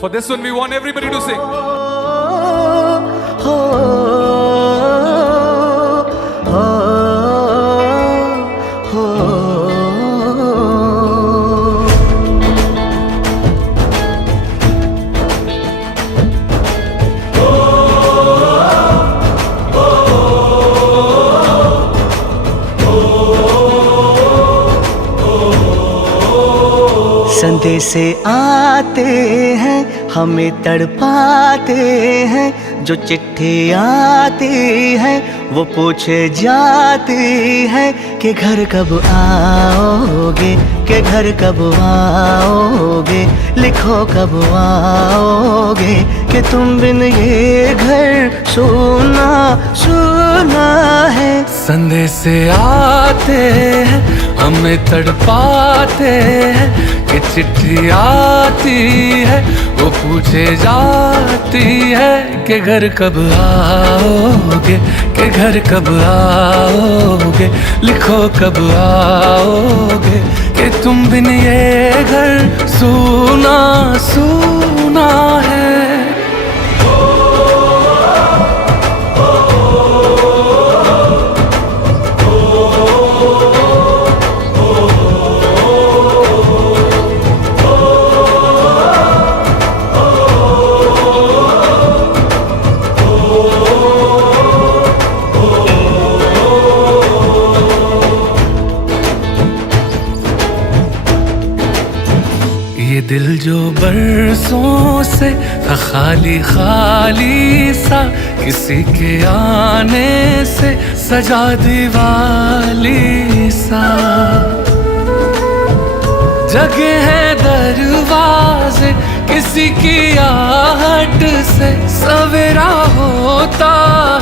For this one, we want everybody to sing. संदेशे आते हैं हमें तड़पाते हैं, जो चिट्ठी आती है वो पूछे जाती है कि घर कब आओगे, कि घर कब आओगे, लिखो कब आओगे, कि तुम बिन ये घर सोना सोना है। संदेशे आते हैं हमें तड़पाते हैं, कि चिट्ठी आती है वो पूछे जाती है कि घर कब आओगे, कि घर कब आओगे, लिखो कब आओगे, कि तुम बिन ये घर सूना सूना है। ये दिल जो बरसों से था खाली खाली सा, किसी के आने से सजा दीवाली सा, जगे हैं दरवाजे किसी की आहट से, सवेरा होता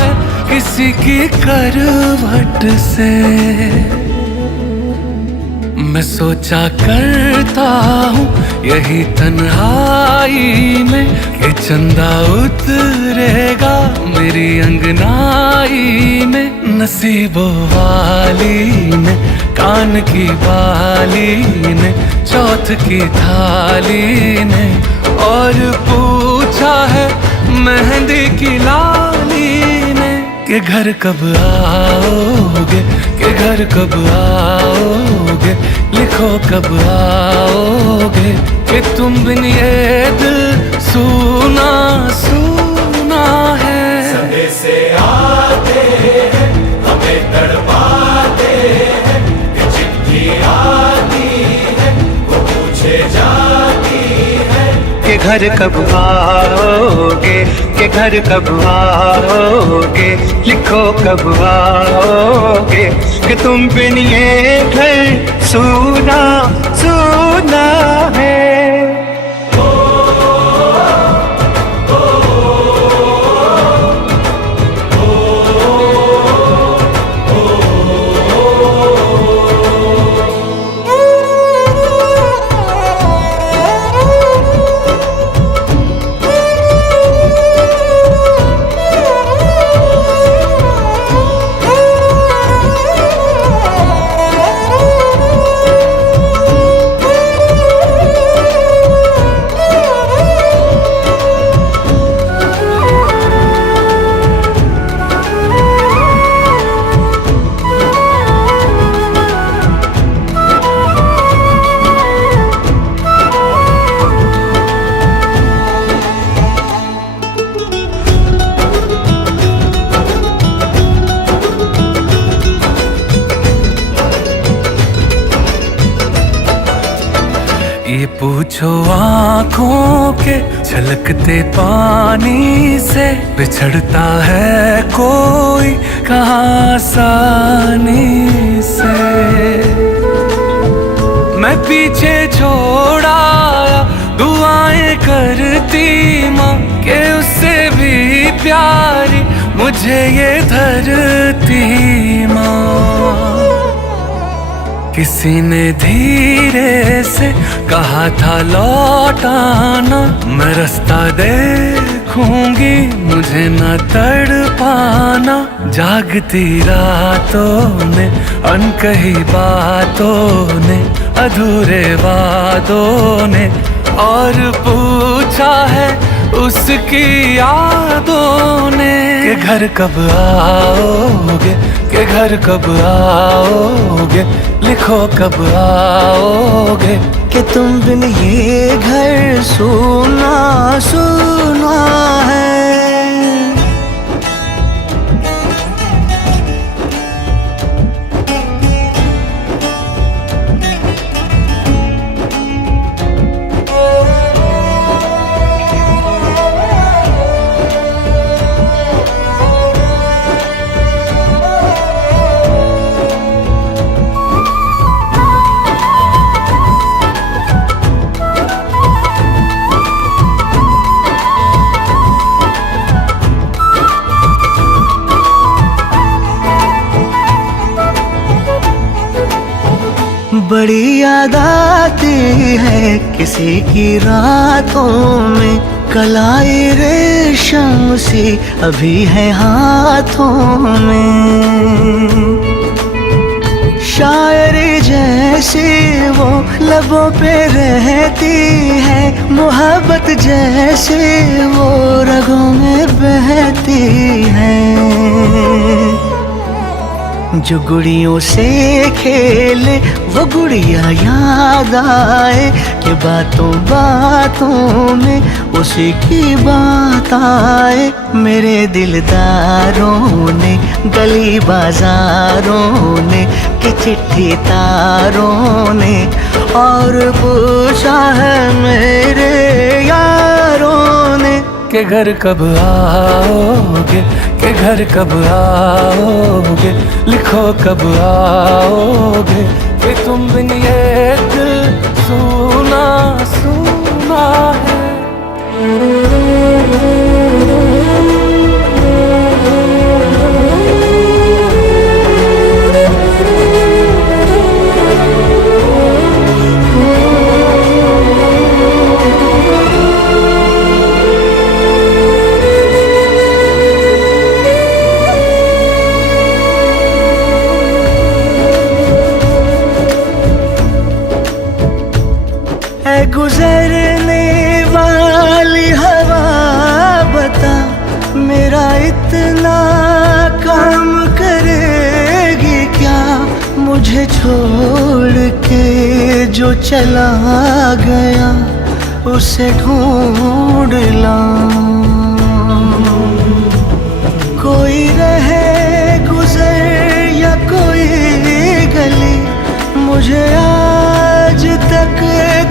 है किसी की करवट से। मैं सोचा करता हूँ यही तन्हाई में कि चंदा उतरेगा मेरी अंगनाई में, नसीबों वाली ने कान की बाली ने चौथ की थाली ने, और पूछा है मेहंदी की लाली ने कि घर कब आओगे, कि घर कब आओगे, लिखो कब आओगे, कि तुम बिन ये दिल सूना सूना है। संदेशे आते हैं हमें तड़पाते हैं, कि चिट्ठी आती है वो पूछे जाती है कि घर कब आओगे, कि घर कब आओगे, लिखो कब आओगे, कि तुम बिन ये घर सूना सूना है। ये पूछो आँखों के छलकते पानी से, बिछड़ता है कोई कहाँ आसानी से। मैं पीछे छोड़ आया दुआएं करती माँ, के उससे भी प्यारी मुझे ये धरती माँ। किसी ने धीरे से कहा था लौट आना, मैं रास्ता देखूंगी मुझे न तड़पाना। जागती रातों ने अनकही बातों ने, अधूरे वादों ने और पूछा है उसकी यादों ने कि घर कब आओगे, कि घर कब आओगे, लिखो कब आओगे। कि तुम बिन ये घर सूना सूना है। बड़ी याद आती है किसी की रातों में, कलाई रेशम सी अभी है हाथों में। शायरी जैसी वो लबों पे रहती है, मोहब्बत जैसी वो रगों में बहती है। जो गुड़ियों से खेले वो गुड़िया याद आए, कि बातों बातों में उसी की बात आए। मेरे दिलदारों ने गली बाजारों ने, कि चिट्ठी तारों ने और पूछा है मेरे यारों ने कि घर कब आओगे, कि घर कब आओगे, लिखो कब आओगे। कि तुम बिन ये दिल सूना सूना है। गुजरने वाली हवा बता, मेरा इतना काम करेगी क्या। मुझे छोड़ के जो चला गया उसे ढूंढ लाऊं। कोई रहे गुजर या कोई गली, मुझे आज तक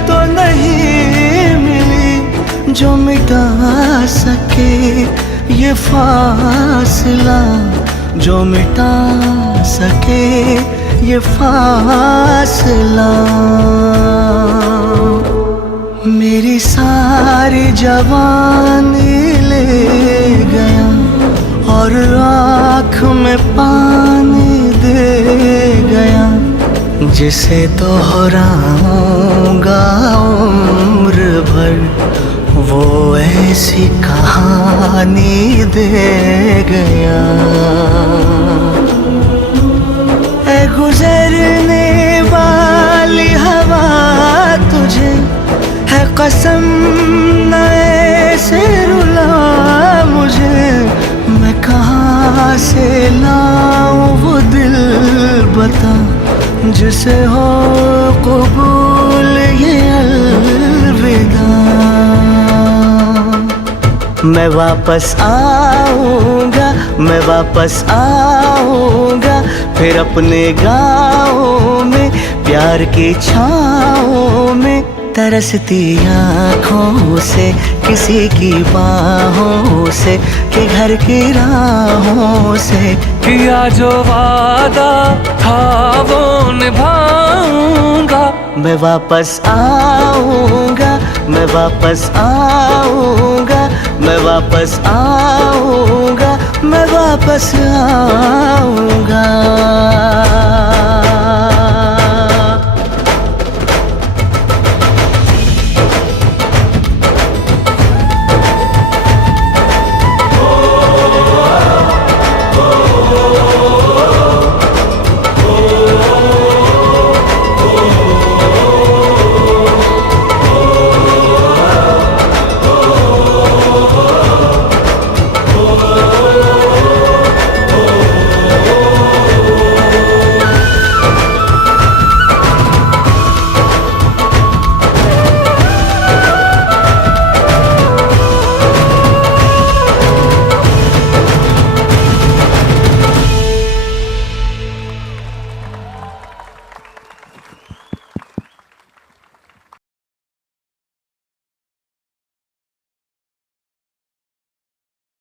तो नहीं मिली जो मिटा सके ये फासला, जो मिटा सके ये फासला। मेरी सारी जवानी ले गया और आँख में पानी दे गया, जिसे दोहराऊंगा उम्र भर वो ऐसी कहानी दे गया। ऐ गुजरने वाली हवा तुझे है कसम न ऐसे रुला मुझे, मैं कहाँ से लाऊं वो दिल बता, जिसे हो कबूल ये अलविदा। मैं वापस आऊंगा, मैं वापस आऊंगा, फिर अपने गाँव में प्यार की छाँव में, तरसती आँखों से किसी की बाहों से, कि घर की राहों से। किया जो वादा था वो निभाऊंगा। मैं वापस आऊंगा, मैं वापस आऊंगा, मैं वापस आऊंगा, मैं वापस आऊंगा।